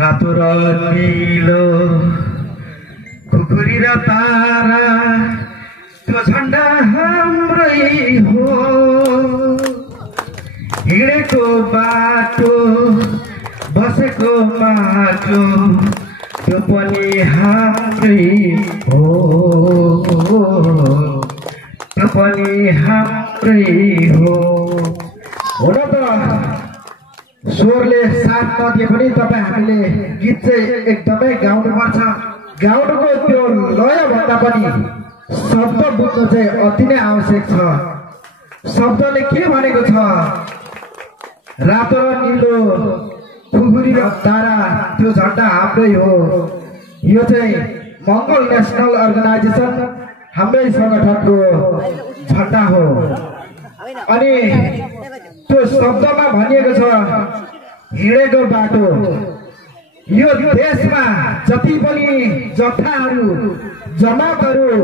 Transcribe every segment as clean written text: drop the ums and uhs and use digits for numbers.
रातो र नीलो खुकुरी र तारा त्यो झन्डा हाम्रै हो हिँडेको बाटो बसेको माटो त्यो पनि हाम्रै हो त्यो पनि हाम्रै हो हुन त स्वरले साथ नदिए पनि तपाईँ हामीले गीत चाहिँ एकदमै गाउनुपर्छ गाउनुको त्यो लय भन्दा पनि शब्द बुझ्नु चाहिँ अति नै आवश्यक छ शब्दले के भनेको छ रातो र नीलो खुकुरी र तारा त्यो झन्डा हाम्रै हो यो चाहिँ मङ्गल नेसनल अर्गनाइजेसन हाम्रै सङ्गठनको झन्डा हो अनि त्यो शब्दमा भनिएको छ हिँडेको बाटो यो देशमा जति पनि जथाहरू जमातहरू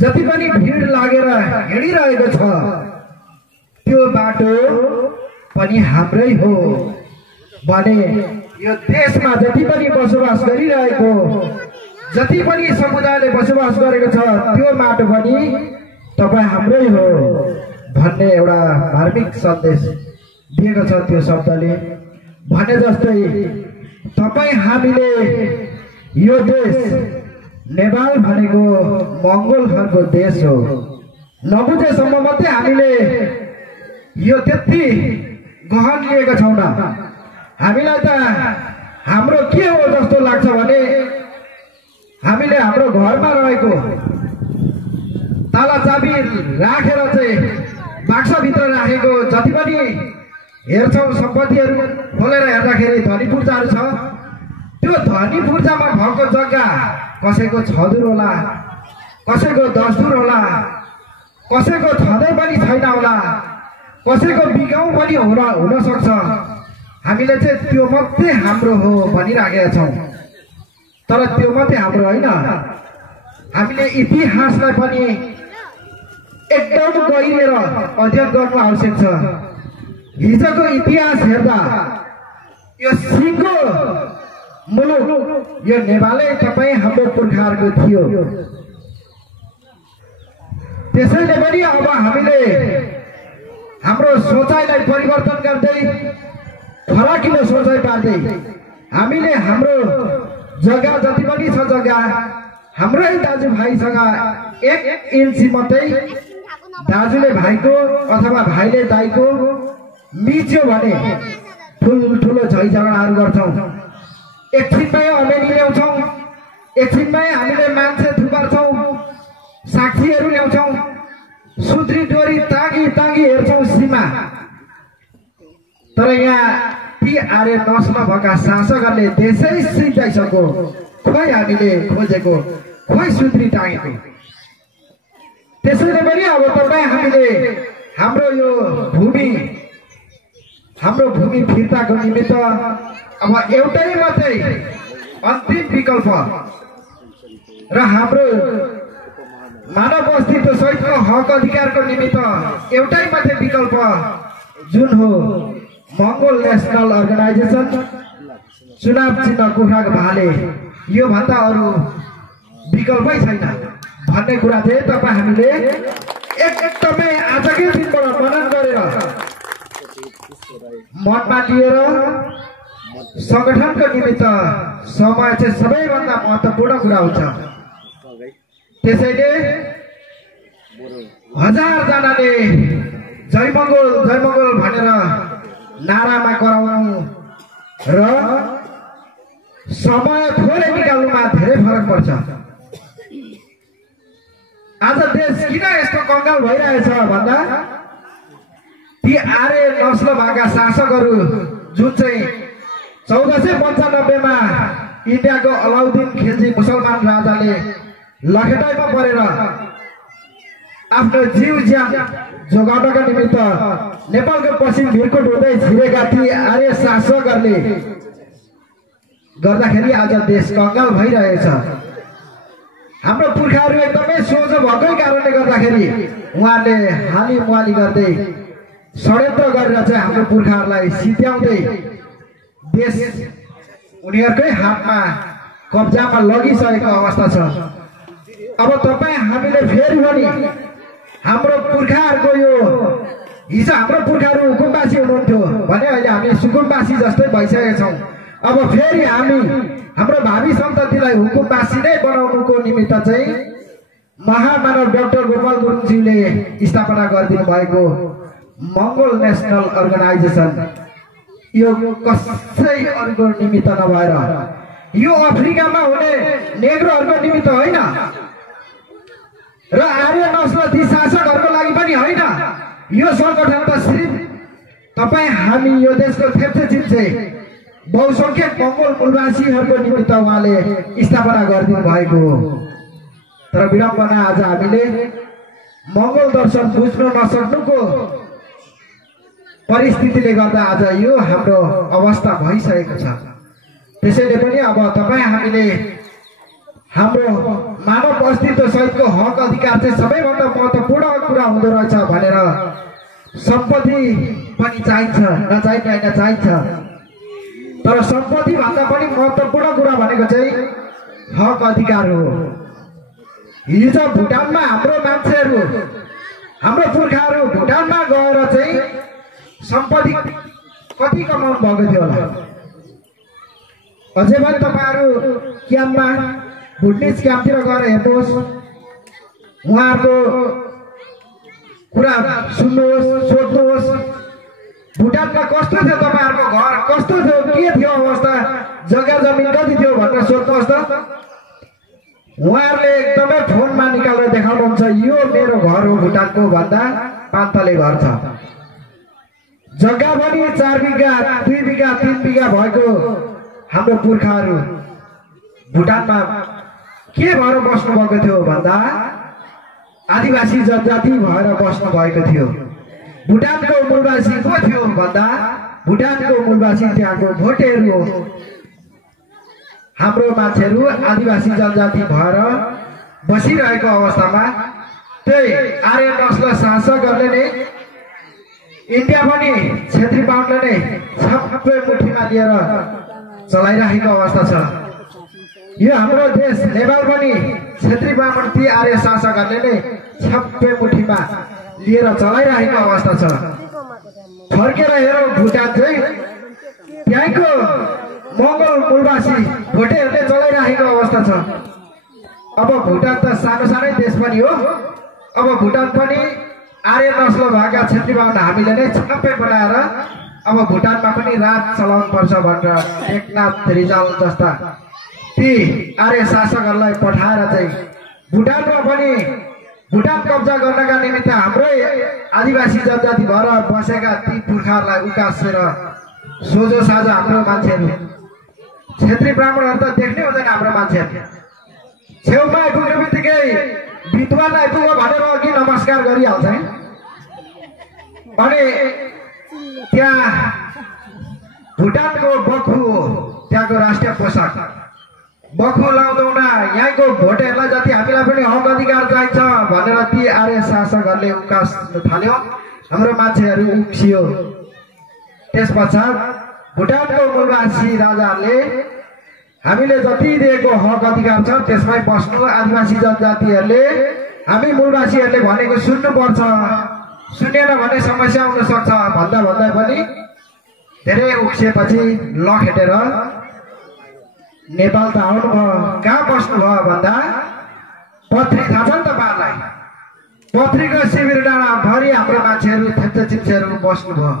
जति पनि भिड लागेर हिँडिरहेको छ त्यो बाटो पनि हाम्रै हो भने यो देशमा जति पनि बसोबास गरिरहेको जति पनि समुदायले बसोबास गरेको छ त्यो माटो पनि तपाईँ हाम्रै हो भन्ने एउटा धार्मिक सन्देश दिएको छ त्यो शब्दले भने जस्तै तपाईँ हामीले यो देश नेपाल भनेको मङ्गोलहरूको देश हो नबुझेसम्म मात्रै हामीले यो त्यति गहन लिएको छैनौँ हामीलाई त हाम्रो के हो जस्तो लाग्छ भने हामीले हाम्रो घरमा रहेको ताला चाबी राखेर चाहिँ बाक्साभित्र राखेको जति पनि हेर्छौँ सम्पत्तिहरू खोलेर हेर्दाखेरि धनी पूर्जाहरू छ त्यो धनी पूर्जामा भएको जग्गा कसैको 6 दुर होला कसैको 10 दुर होला कसैको छँदै पनि छैन होला कसैको बिगाउँ पनि हुन सक्छ हामीले चाहिँ त्यो मात्रै हाम्रो हो भनिराखेका छौँ तर त्यो मात्रै हाम्रो होइन हामीले इतिहासलाई पनि एकदम गहिरेर अध्ययन गर्नु आवश्यक छ हिजोको इतिहास हेर्दा यो सिङ्गो मुलुक यो नेपालै तपाईँ हाम्रो पुर्खाहरूको थियो त्यसैले पनि अब हामीले हाम्रो सोचाइलाई परिवर्तन गर्दै फराकिलो सोचाइ पार्दै हामीले हाम्रो जग्गा जति पनि छ जग्गा हाम्रै दाजुभाइसँग 1 इन्ची मात्रै दाजुले भाइको अथवा भाइले दाइको मिच्यो भने ठुलो झै झगडाहरू गर्छौँ एकछिनमै अमेरी ल्याउँछौँ एकछिनमै हामीले मान्छे थुपार्छौँ साक्षीहरू ल्याउँछौँ सुद्री डोरी तागी हेर्छौँ सीमा तर यहाँ ती आर्य नस्ल भएका शासकहरूले देशै सिद्धाइसक्यो खोइ हामीले खोजेको खोइ सुद्री टाँगेको त्यसैले पनि अब तपाईँ हामीले हाम्रो यो भूमि फिर्ताको निमित्त अब एउटै मात्रै अन्तिम विकल्प र हाम्रो मानव अस्तित्व सहितको हक अधिकारको निमित्त एउटै मात्रै विकल्प जुन हो मङ्गोल नेसनल अर्गनाइजेसन चुनाव चिन्ह कुखुराको भाले यो भन्दा अरू विकल्पै छैन भन्ने कुरा चाहिँ तपाईँ हामीले एकदमै आजकै दिनबाट मनन गरेर मनमा लिएर संगठनको निमित्त समय चाहिँ सबैभन्दा महत्त्वपूर्ण कुरा हुन्छ त्यसैले 1000 जनाले जय मङ्गोल भनेर नारामा कराउनु र समय थोरै निकाल्नुमा धेरै फरक पर्छ आज देश किन यस्तो कंगाल भइरहेछ भन्दा ती आर्य नस्ल भएका शासकहरू जुन चाहिँ 1495 मा इन्डियाको अलाउद्दिन खिलजी मुसलमान राजाले लखेटाइमा परेर आफ्नो जीव ज्यान जोगाउनका निमित्त नेपालको पश्चिम भिरकोट हुँदै छिरेका ती आर्य शासकहरूले गर्दाखेरि आज देश कंगाल भइरहेछ हाम्रो पुर्खाहरू एकदमै सोझो भएकै कारणले गर्दाखेरि उहाँहरूले हाली मुहाली गर्दै षड्यन्त्र गरेर चाहिँ हाम्रो पुर्खाहरूलाई सिध्याउँदै देश उनीहरुकै हातमा कब्जामा लगिसकेको अवस्था छ। अब तपाई हामीले फेरि पनि हाम्रो पुर्खाहरुको यो हिजो हाम्रो पुर्खाहरु हुकुमवासी हुनुहुन्थ्यो भने अहिले हामी सुकुमवासी जस्तै भइसकेका छौं। अब फेरि हामी हाम्रो भावी सन्ततिलाई हुकुमवासी नै बनाउनुको निमित्त चाहिँ महामानव डाक्टर गोपाल गुरुङज्यूले स्थापना गरिदिनु भएको मंगोल नेशनल अर्गनाइजेसन यो कसै अरूको निमित्त नभएर यो अफ्रिकामा हुने नेग्रोहरूको निमित्त होइन र आर्य नस्लती शासकहरूको लागि पनि होइन। यो संगठन त सिर्फ तपाई हामी यो देशको थेप्चे चिप्चे बहुसंख्यक मंगोल मूलवासीहरूको निमित्त उहाँले स्थापना गरिदिनु भएको हो। तर विडम्बना आज हामीले मंगोल दर्शन बुझ्न नसक्नुको परिस्थितिले गर्दा आज यो हाम्रो अवस्था भइसकेको छ। त्यसैले पनि अब तपाई हामीले हाम्रो मानव अस्तित्व सहितको हक अधिकार चाहिँ सबैभन्दा महत्त्वपूर्ण कुरा हुँदो रहेछ भनेर सम्पत्ति पनि चाहिन्छ, नचाहिने होइन चाहिन्छ। तर सम्पत्ति भन्दा पनि महत्त्वपूर्ण कुरा भनेको चाहिँ हक अधिकार हो। हिजो भुटानमा हाम्रो मान्छेहरू हाम्रो पुर्खाहरू भुटानमा गएर चाहिँ सम्पत्ति कति कमाउनु भएको थियो होला। अझै पनि तपाईहरु क्याम्पमा भुटनिज क्याम्पतिर गएर हेर्नुहोस्, उहाँहरूको कुरा सुन्नुहोस्, सोध्नुहोस् भुटानमा कस्तो थियो, तपाईहरुको घर कस्तो थियो, के थियो अवस्था, जग्गा जमिन कति थियो भनेर सोध्नुहोस् त। उहाँहरूले एकदमै फोनमा निकालेर देखाउनुहुन्छ यो मेरो घर हो भुटानको भन्दा 5 तले घर छ। जग्गा पनि 4 बिघा 2 बिघा 3 बिघा भएको हाम्रो पुर्खाहरू भुटानमा के भएर बस्नु भएको थियो भन्दा आदिवासी जनजाति भएर बस्नु भएको थियो। भुटानको मूलवासी को थियो भन्दा भुटानको मूलवासी त्यहाँको भोटेहरू हो। हाम्रो मान्छेहरू आदिवासी जनजाति भएर बसिरहेको अवस्थामा त्यही आर्य नस्ल शासकहरूले नै इन्डिया पनि क्षेत्री बाहुनले नै छप्पै मुठीमा लिएर चलाइरहेको अवस्था छ। यो हाम्रो देश नेपाल पनि क्षेत्री बाहुन ती आर्य शासकहरूले नै छप्पै मुठीमा लिएर चलाइरहेको अवस्था छ। फर्केर हेरौँ भुटान चाहिँ त्यहाँको मंगोल मूलवासी भोटेहरूले चलाइरहेको अवस्था छ। अब भुटान त सानो सानै देश पनि हो। अब भुटान पनि आर्य नस्ल भएका क्षेत्री बाहुन हामीले नै छापै बनाएर अब भुटानमा पनि राज चलाउनु पर्छ भनेर टेकनाथ रिजाल जस्ता ती आर्य शासकहरूलाई पठाएर चाहिँ भुटानमा पनि भुटान कब्जा गर्नका निमित्त हाम्रै आदिवासी जनजाति भएर बसेका ती पुर्खाहरूलाई उकासेर सोझो साझो हाम्रो मान्छेहरू क्षेत्री ब्राह्मणहरू त देख्नै हुँदैन। हाम्रो मान्छेहरू छेउमा आइपुग्ने बित्तिकै विद्वान आइपुग्यो भनेर अघि नमस्कार गरिहाल्छ। अनि त्यहाँ भुटानको बखु त्यहाँको राष्ट्रिय पोसाक बखु लाउँदैना यहाँको भोटेहरूलाई जति हामीलाई पनि हक अधिकार चाहिन्छ भनेर ती आर्य शासकहरूले उकास्न थाल्यो। हाम्रो मान्छेहरू उक्सियो। त्यसपश्चात भुटानको मूलवासी राजाहरूले हामीले जति दिएको हक अधिकार छ त्यसमै बस्नु, आदिवासी जनजातिहरूले हामी मूलवासीहरूले भनेको सुन्नुपर्छ, सुनेन भने समस्या हुन सक्छ भन्दा भन्दै पनि धेरै उक्सिएपछि लखेटेर नेपाल त आउनु भयो। कहाँ बस्नु भयो भन्दा पत्री थाहा छ नि तपाईहरुलाई, पत्रीको शिविर डाँडा भरि हाम्रो मान्छेहरू थेप्चे चिप्सेहरू बस्नु भयो।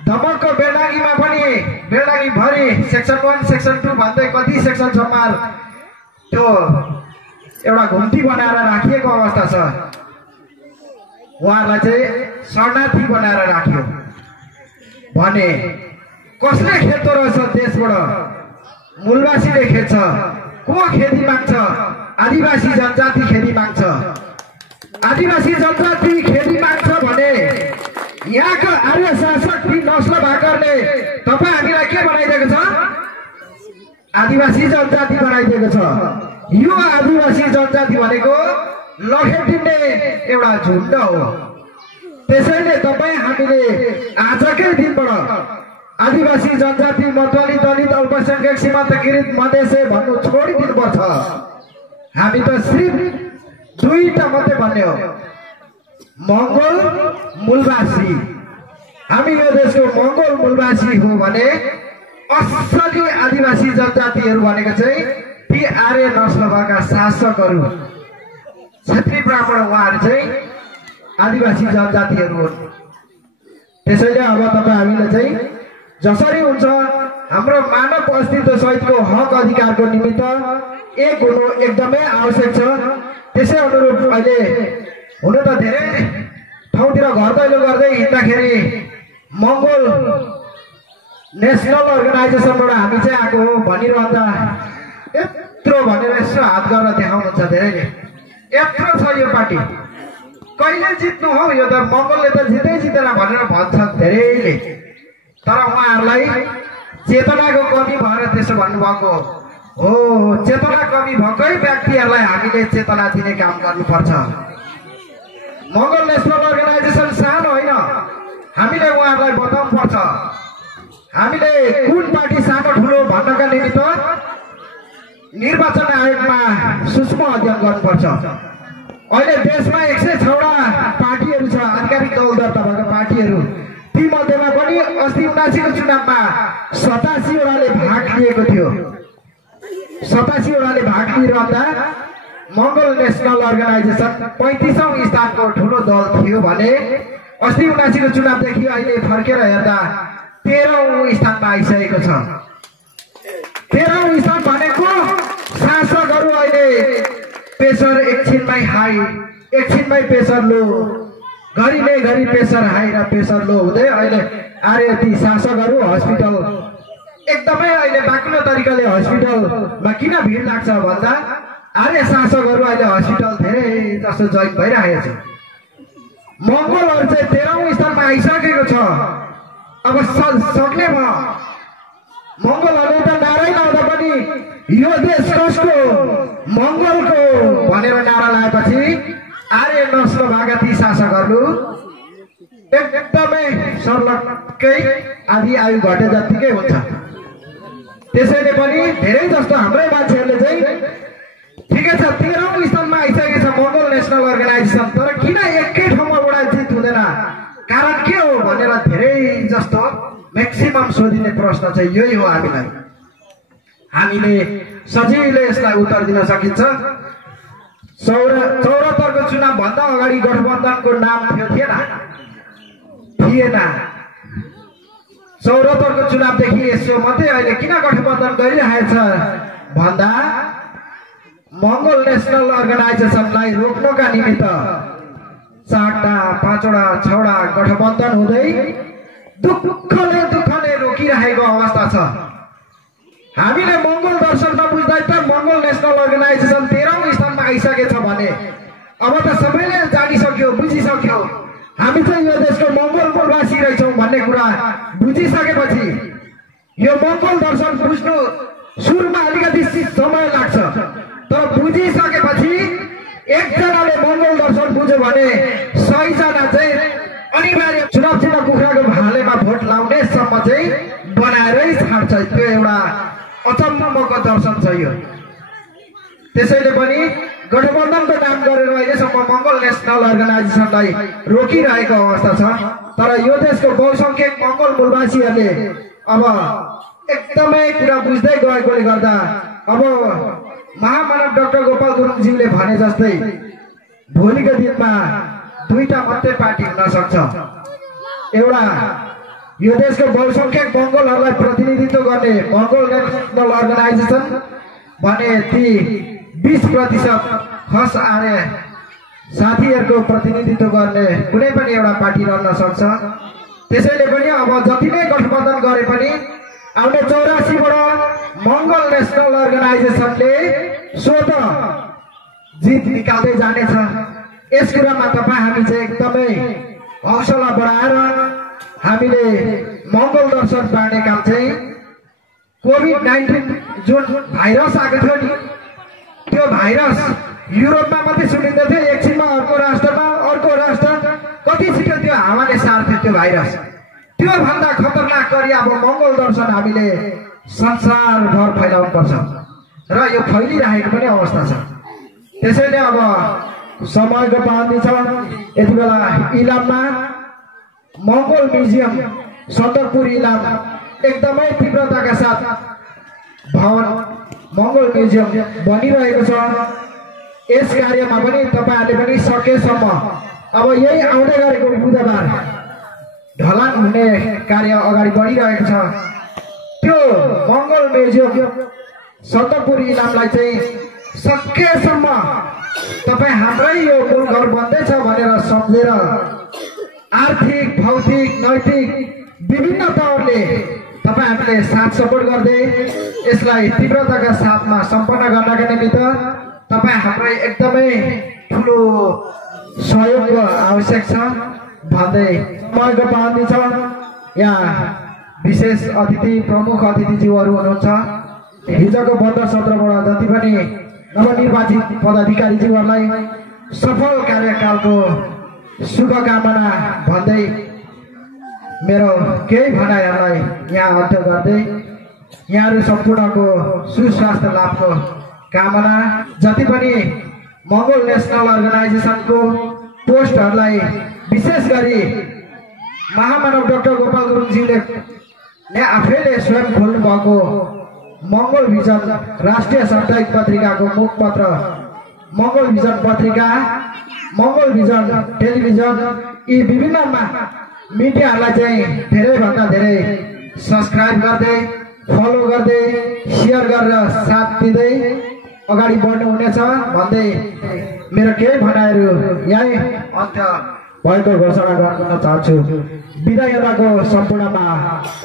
दमकको बेलडाङ्गीमा पनि बेलडाङ्गी भरि सेक्सन 1 सेक्सन 2 भन्दै कति सेक्सन सम्म त्यो एउटा घुम्ती बनाएर राखिएको अवस्था छ। उहाँहरूलाई चाहिँ शरणार्थी बनाएर राख्यो भने कसले खेद्दो रहेछ देशबाट? मूलवासीले खेद्छ। को खेती माग्छ? आदिवासी जनजाति खेती माग्छ। आदिवासी जनजाति खेती माग्छ भने यहाँको आर्य शासक ती नस्ल भएकाहरूले तपाईँ हामीलाई के बनाइदिएको छ? आदिवासी जनजाति बनाइदिएको छ। यो आदिवासी जनजाति भनेको लखेटिने एउटा झुन्ड हो। त्यसैले तपाईँ हामीले आजकै दिनबाट आदिवासी जनजाति मतवाली दलित अल्पसंख्यक सीमान्तकृत मधेसी भन्नु छोडिदिनुपर्छ। हामी त सिर्फ दुईटा मात्रै भन्ने हो, मंगोल मूलवासी। हामी यो देशको मंगोल मूलवासी हो भने असली आदिवासी जनजातिहरू भनेको चाहिँ ती आर्य नस्लका शासकहरू क्षेत्री ब्राह्मण उहाँहरू चाहिँ आदिवासी जनजातिहरू हुन्। त्यसैले अब तपाईँ हामीले चाहिँ जसरी हुन्छ हाम्रो मानव अस्तित्व सहितको हक अधिकारको निमित्त एक हुनु एकदमै आवश्यक छ। त्यसै अनुरूप अहिले हुन त धेरै ठाउँतिर घर दैलो गर्दै हिँड्दाखेरि मंगोल नेसनल अर्गनाइजेसनबाट हामी चाहिँ आएको हो भनिरहँदा यत्रो भनेर यसो हात गरेर देखाउनुहुन्छ धेरैले। यत्रो छ यो पार्टी, कहिले जित्नु हौ, यो त मंगोलले त जित्दैन भनेर भन्छ धेरैले। तर उहाँहरूलाई चेतनाको कमी भएर त्यसो भन्नुभएको हो। चेतना कमी भएकै व्यक्तिहरूलाई हामीले चेतना दिने काम गर्नुपर्छ। मंगोल नेसनल अर्गनाइजेसन सानो होइन, हामीले उहाँहरूलाई बताउनु पर्छ। हामीले कुन पार्टी सानो ठुलो भन्नका निमित्त निर्वाचन आयोगमा सूक्ष्म अध्ययन गर्नुपर्छ। अहिले देशमा 106वटा पार्टीहरू छ, आधिकारिक दल दर्ता भएका पार्टीहरू। ती मध्येमा पनि अस्ति 79 को चुनावमा 87वटाले भाग लिएको थियो। 87वटाले भाग लिइरहँदा मंगोल नेसनल अर्गनाइजेसन 35औं स्थानको ठुलो दल थियो भने अस्ति 79 को चुनावदेखि अहिले फर्केर हेर्दा 13औं स्थानमा आइसकेको छ। 13औं स्थान भनेको शासकहरू अहिले प्रेसर एकछिनमै हाई, एकछिनमै प्रेसर लो, घरि प्रेसर हाई र प्रेसर लो हुँदै अहिले आर्य ती शासकहरू हस्पिटल एकदमै अहिले बाक्लो तरिकाले हस्पिटलमा किन भिड लाग्छ भन्दा आर्य शासकहरू अहिले हस्पिटल धेरै जसो जोइन भइरहेको छ। मंगोलहरू चाहिँ 13औं स्थानमा आइसकेको छ। अब सक्ने भयो। मंगोलहरूले त नारै लाउँदा पनि यो देश कसको, मंगोलको भनेर नारा लगाएपछि आर्य नस्ल भएका ती शासकहरू एकदमै सर्लक्कै आधी आयु घटे जतिकै हुन्छ। त्यसैले पनि धेरै जस्तो हाम्रै मान्छेहरूले चाहिँ ठिकै छ 13औं स्थानमा आइसकेको छ मंगोल नेसनल अर्गनाइजेसन, तर किन एकै ठाउँमा जित हुँदैन, कारण के हो भनेर धेरै जस्तो म्याक्सिमम सोधिने प्रश्न चाहिँ यही हो। हामीले सजिलै यसलाई उत्तर दिन सकिन्छ। 74 को चुनाव भन्दा अगाडि गठबन्धनको नाम थिएन। 74 को चुनावदेखि यसो मात्रै अहिले किन गठबन्धन गरिरहेछ भन्दा मंगोल नेसनल अर्गनाइजेसनलाई रोक्नका निमित्त 4टा 5वटा 6वटा गठबन्धन हुँदै दुःखले रोकिरहेको अवस्था छ। हामीले मंगोल दर्शन नबुझ्दै त मंगोल नेसनल अर्गनाइजेसन 13औं स्थानमा आइसकेछ भने अब त सबैले जानिसक्यो, बुझिसक्यो हामी चाहिँ यो देशको मंगोल मूलवासी रहेछौँ भन्ने कुरा बुझिसकेपछि यो मंगोल दर्शन बुझ्नु सुरुमा अलिकति समय लाग्छ, तर बुझिसकेपछि एकजनाले मंगोल दर्शन बुझ्यो भने 100 जना चाहिँ अनिवार्य चुनाव कुखुराको भालेमा भोट लाउने सम्म चाहिँ बनाएरै छाड्छ। त्यो एउटा अचम्मको दर्शन छ यो। त्यसैले पनि गठबन्धनको नाम गरेर अहिलेसम्म मंगोल नेसनल अर्गनाइजेसनलाई रोकिरहेको अवस्था छ। तर यो देशको बहुसंख्यक मंगोल मूलवासीहरूले अब एकदमै कुरा बुझ्दै गएकोले गर्दा अब महामानव डाक्टर गोपाल गुरुङज्यूले भने जस्तै भोलिको दिनमा दुईटा मात्रै पार्टी हुन सक्छ। एउटा यो देशको बहुसंख्यक मंगोलहरूलाई प्रतिनिधित्व गर्ने मंगोल नेसनल अर्गनाइजेसन भने ती 20% खस आर्य साथीहरूको प्रतिनिधित्व गर्ने कुनै पनि एउटा पार्टी रहन सक्छ। त्यसैले पनि अब जति नै गठबन्धन गरे पनि आउने 84बाट मंगोल नेसनल अर्गनाइजेसनले स्वतः जित निकाल्दै जानेछ। यस कुरामा तपाईँ हामी चाहिँ एकदमै हौसला बढाएर हामीले मंगोल दर्शन बाँड्ने काम चाहिँ कोभिड-19 जुन भाइरस आएको थियो नि, त्यो भाइरस युरोपमा मात्रै सुनिँदै थियो, एकछिनमा अर्को राष्ट्र कति छिटो त्यो हावाले सार्थ्यो त्यो भाइरस। त्यो भन्दा खतरनाक गरी अब मङ्गल दर्शन हामीले संसारभर फैलाउनु पर्छ र यो फैलिरहेको पनि अवस्था छ। त्यसैले अब समयको पाबन्दी छ। यति बेला इलाममा मङ्गल म्युजियम सन्दकपुर इलाम एकदमै तीव्रताका साथ भवन मङ्गल म्युजियम बनिरहेको छ। यस कार्यमा पनि तपाईहरुले पनि सकेसम्म अब यही आउँदै गरेको बुधबार ढलान हुने कार्य अगाडि बढिरहेको छ। त्यो मङ्गल म्युजियम सन्दकपुर इलामलाई चाहिँ सकेसम्म तपाई हाम्रै यो मूल घर बन्दैछ भनेर सम्झेर आर्थिक भौतिक नैतिक विभिन्न तवरले तपाईहरुले साथ सपोर्ट गर्दै यसलाई तीव्रताका साथमा सम्पन्न गर्नका निमित्त तपाई हाम्रै एकदमै ठुलो सहयोगको आवश्यक छ भन्दै समयको पाबन्दी छ। यहाँ विशेष अतिथि प्रमुख अतिथिज्यूहरू हुनुहुन्छ। हिजोको बन्द सत्रबाट जति पनि नवनिर्वाचित पदाधिकारीज्यूहरूलाई सफल कार्यकालको शुभकामना भन्दै मेरो केही भनाइहरूलाई यहाँ अन्त्य गर्दै यहाँहरू सम्पूर्णको सुस्वास्थ्य लाभको कामना। जति पनि मङ्गल नेसनल अर्गनाइजेसनको पोस्टहरूलाई विशेष गरी महामानव डाक्टर गोपाल गुरुङज्यूले आफैले स्वयं खोल्नु भएको मङ्गल भिजन राष्ट्रिय साप्ताहिक पत्रिकाको मुखपत्र मङ्गल भिजन पत्रिका मङ्गल भिजन टेलिभिजन यी विभिन्न मिडियाहरूलाई चाहिँ धेरैभन्दा धेरै सब्सक्राइब गर्दै फलो गर्दै शेयर गरेर साथ दिँदै अगाडि बढ्नु हुनेछ भन्दै मेरो केही भनाइहरू यही अन्त्य भएको घोषणा गर्न चाहन्छु। बिदायको सम्पूर्णमा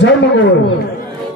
जय मङ्गल।